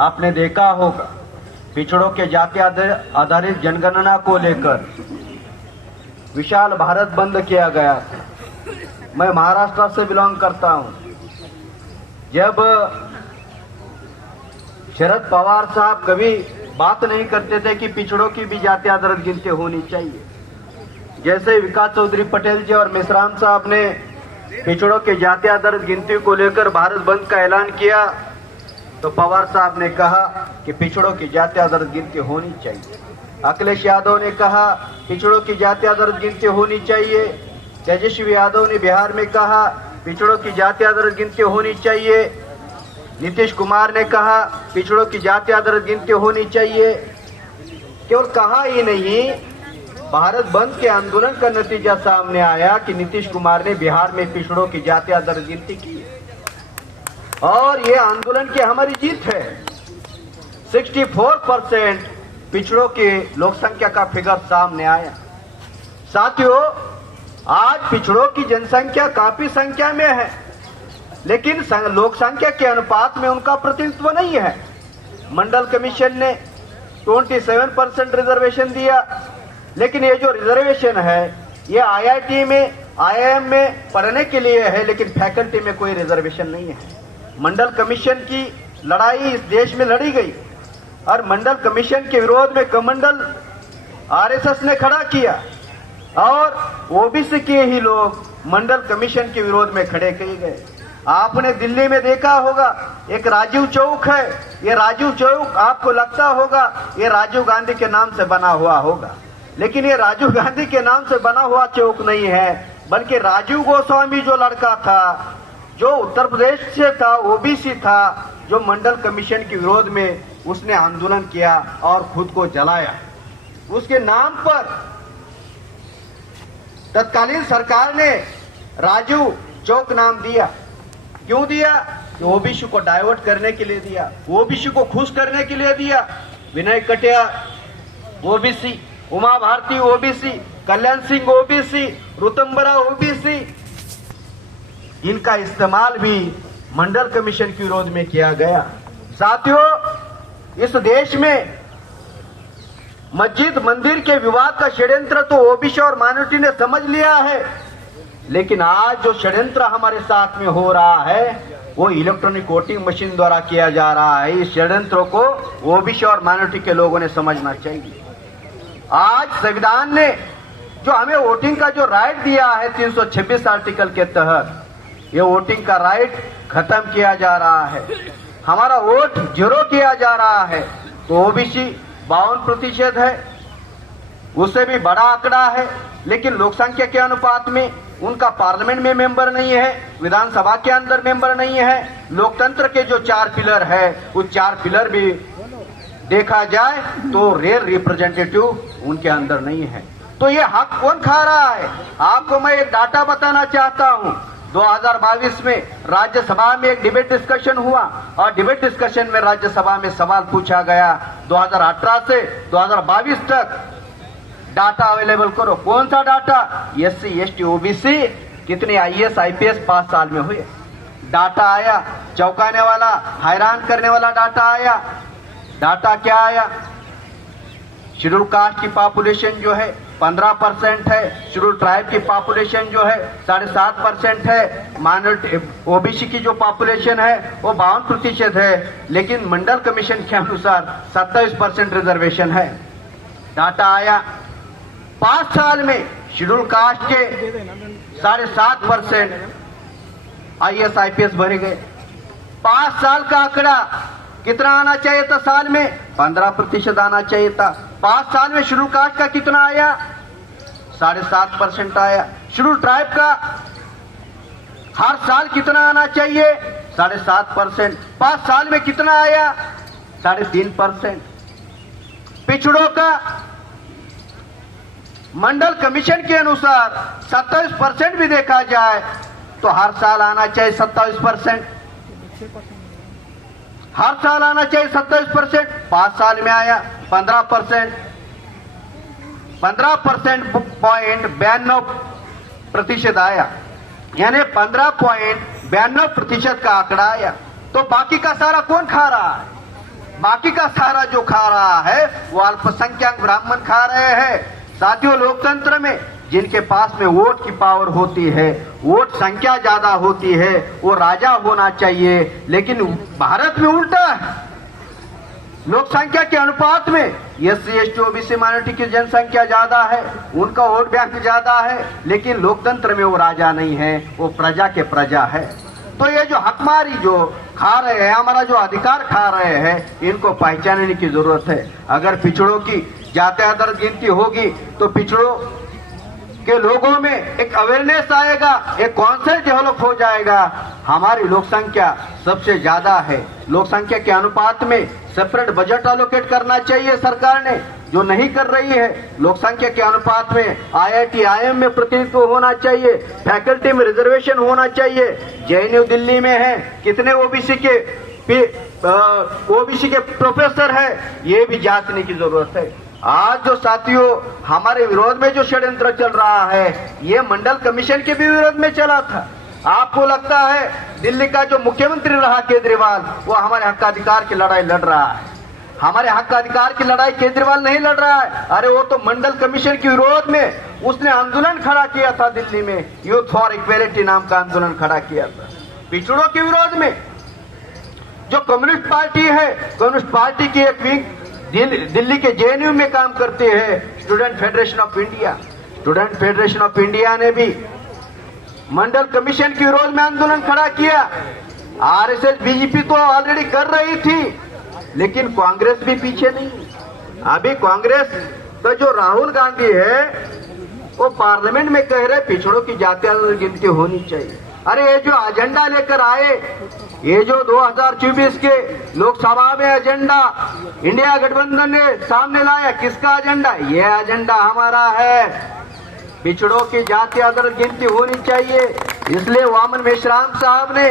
आपने देखा होगा पिछड़ों के जाति आधारित जनगणना को लेकर विशाल भारत बंद किया गया था। मैं महाराष्ट्र से बिलोंग करता हूं। जब शरद पवार साहब कभी बात नहीं करते थे कि पिछड़ों की भी जाति आधारित गिनती होनी चाहिए। जैसे विकास चौधरी पटेल जी और मेश्राम साहब ने पिछड़ों के जाति आधारित गिनती को लेकर भारत बंद का ऐलान किया, तो पवार साहब ने कहा कि पिछड़ों की जाति आधारित गिनती होनी चाहिए। अखिलेश यादव ने कहा पिछड़ों की जाति आधारित गिनती होनी चाहिए। तेजस्वी यादव ने बिहार में कहा पिछड़ों की जाति आधारित गिनती होनी चाहिए। नीतीश कुमार ने कहा पिछड़ों की जाति आधारित गिनती होनी चाहिए। केवल कहा ही नहीं, भारत बंद के आंदोलन का नतीजा सामने आया कि नीतीश कुमार ने बिहार में पिछड़ों की जाति आधारित गिनती की और ये आंदोलन की हमारी जीत है। 64% पिछड़ों की लोक संख्या का फिगर सामने आया। साथियों, आज पिछड़ों की जनसंख्या काफी संख्या में है, लेकिन लोक संख्या के अनुपात में उनका प्रतिनिधित्व नहीं है। मंडल कमीशन ने 27% रिजर्वेशन दिया, लेकिन ये जो रिजर्वेशन है ये IIT में IIM में पढ़ने के लिए है, लेकिन फैकल्टी में कोई रिजर्वेशन नहीं है। मंडल कमीशन की लड़ाई इस देश में लड़ी गई और मंडल कमीशन के विरोध में कमंडल RSS ने खड़ा किया और OBC के ही लोग मंडल कमीशन के विरोध में खड़े किए गए। आपने दिल्ली में देखा होगा एक राजीव चौक है। ये राजीव चौक आपको लगता होगा ये राजीव गांधी के नाम से बना हुआ होगा, लेकिन ये राजीव गांधी के नाम से बना हुआ चौक नहीं है, बल्कि राजीव गोस्वामी जो लड़का था, जो उत्तर प्रदेश से था, OBC था, जो मंडल कमीशन के विरोध में उसने आंदोलन किया और खुद को जलाया। उसके नाम पर तत्कालीन सरकार ने राजीव चौक नाम दिया। क्यों दिया? कि OBC को डाइवर्ट करने के लिए दिया, OBC को खुश करने के लिए दिया। Vinay Katiyar OBC, Uma Bharti OBC, Kalyan Singh OBC, ऋतंबरा OBC, इनका इस्तेमाल भी मंडल कमीशन के विरोध में किया गया। साथियों, इस देश में मस्जिद मंदिर के विवाद का षड्यंत्र तो OBC और माइनॉरिटी ने समझ लिया है, लेकिन आज जो षड्यंत्र हमारे साथ में हो रहा है वो इलेक्ट्रॉनिक वोटिंग मशीन द्वारा किया जा रहा है। इस षड्यंत्र को OBC और माइनॉरिटी के लोगों ने समझना चाहिए। आज संविधान ने जो हमें वोटिंग का जो राइट दिया है 326 आर्टिकल के तहत, ये वोटिंग का राइट खत्म किया जा रहा है। हमारा वोट जीरो किया जा रहा है। तो OBC 52% है, उससे भी बड़ा आंकड़ा है, लेकिन लोक संख्या के अनुपात में उनका पार्लियामेंट में मेंबर नहीं है, विधानसभा के अंदर मेंबर नहीं है। लोकतंत्र के जो 4 पिलर है वो 4 पिलर भी देखा जाए तो रेयर रिप्रेजेंटेटिव उनके अंदर नहीं है। तो ये हक कौन खा रहा है? आपको मैं एक डाटा बताना चाहता हूं। 2022 में राज्यसभा में एक डिबेट डिस्कशन हुआ और डिबेट डिस्कशन में राज्यसभा में सवाल पूछा गया 2018 से 2022 तक डाटा अवेलेबल करो। कौन सा डाटा? SC ST OBC कितने IAS IPS 5 साल में हुए। डाटा आया, चौंकाने वाला, हैरान करने वाला डाटा आया। डाटा क्या आया? शेड्यूल कास्ट की पॉपुलेशन जो है 15% है, शेड्यूल ट्राइब की पॉपुलेशन जो है 7.5% है, माइनॉरिटी OBC की जो पॉपुलेशन है वो 52% है, लेकिन मंडल कमीशन के अनुसार 27% रिजर्वेशन है। डाटा आया 5 साल में शेड्यूल कास्ट के 7.5% IAS IPS भरे गए। 5 साल का आंकड़ा कितना आना चाहिए था? साल में 15% आना चाहिए था। 5 साल में शेड्यूल कास्ट का कितना आया? 7.5% आया। शेड्यूल ट्राइब का हर साल कितना आना चाहिए? 7.5%। 5 साल में कितना आया? 3.5%। पिछड़ों का मंडल कमीशन के अनुसार 27% भी देखा जाए तो हर साल आना चाहिए 27%। हर साल आना चाहिए 27%। 5 साल में आया 15%। 15.92% आया, यानी 15.92% का आंकड़ा आया। तो बाकी का सारा कौन खा रहा है? बाकी का सारा जो खा रहा है वो अल्पसंख्यक ब्राह्मण खा रहे हैं। साथियों, लोकतंत्र में जिनके पास में वोट की पावर होती है, वोट संख्या ज्यादा होती है, वो राजा होना चाहिए। लेकिन भारत में उल्टा है। लोक संख्या के अनुपात में एससी एसटी ओबीसी माइनॉरिटी की जनसंख्या ज्यादा है, उनका वोट बैंक ज्यादा है, लेकिन लोकतंत्र में वो राजा नहीं है, वो प्रजा के प्रजा है। तो ये जो हकमारी जो खा रहे हैं, हमारा जो अधिकार खा रहे हैं, इनको पहचानने की जरूरत है। अगर पिछड़ों की जाति आधारित गिनती होगी तो पिछड़ों के लोगों में एक अवेयरनेस आएगा, एक कॉन्सेप्ट डेवलप हो जाएगा। हमारी लोक संख्या सबसे ज्यादा है, लोक संख्या के अनुपात में सेपरेट बजट एलोकेट करना चाहिए सरकार ने, जो नहीं कर रही है। लोक संख्या के अनुपात में IIT IIM में प्रतिनिधित्व होना चाहिए, फैकल्टी में रिजर्वेशन होना चाहिए। JNU दिल्ली में है, कितने ओबीसी के प्रोफेसर है, ये भी जांचने की जरूरत है। आज जो साथियों हमारे विरोध में जो षड्यंत्र चल रहा है, ये मंडल कमीशन के भी विरोध में चला था। आपको लगता है दिल्ली का जो मुख्यमंत्री रहा केजरीवाल, वो हमारे हक अधिकार की लड़ाई लड़ रहा है? हमारे हक अधिकार की लड़ाई केजरीवाल नहीं लड़ रहा है। अरे वो तो मंडल कमीशन के विरोध में उसने आंदोलन खड़ा किया था दिल्ली में, यूथ फॉर इक्वेलिटी नाम का आंदोलन खड़ा किया था पिछड़ों के विरोध में। जो कम्युनिस्ट पार्टी है, कम्युनिस्ट पार्टी की एक विंग दिल्ली के JNU में काम करते हैं, student federation of India. Student federation of India ने भी मंडल कमीशन के विरोध में आंदोलन खड़ा किया। RSS बीजेपी तो ऑलरेडी कर रही थी, लेकिन कांग्रेस भी पीछे नहीं। अभी कांग्रेस तो जो राहुल गांधी है, वो पार्लियामेंट में कह रहे पिछड़ों की जातीय गिनती होनी चाहिए। अरे ये जो एजेंडा लेकर आए, ये जो 2024 के लोकसभा में एजेंडा इंडिया गठबंधन ने सामने लाया, किसका एजेंडा? ये एजेंडा हमारा है, पिछड़ों की जाति आधारित गिनती होनी चाहिए। इसलिए वामन मेश्राम साहब ने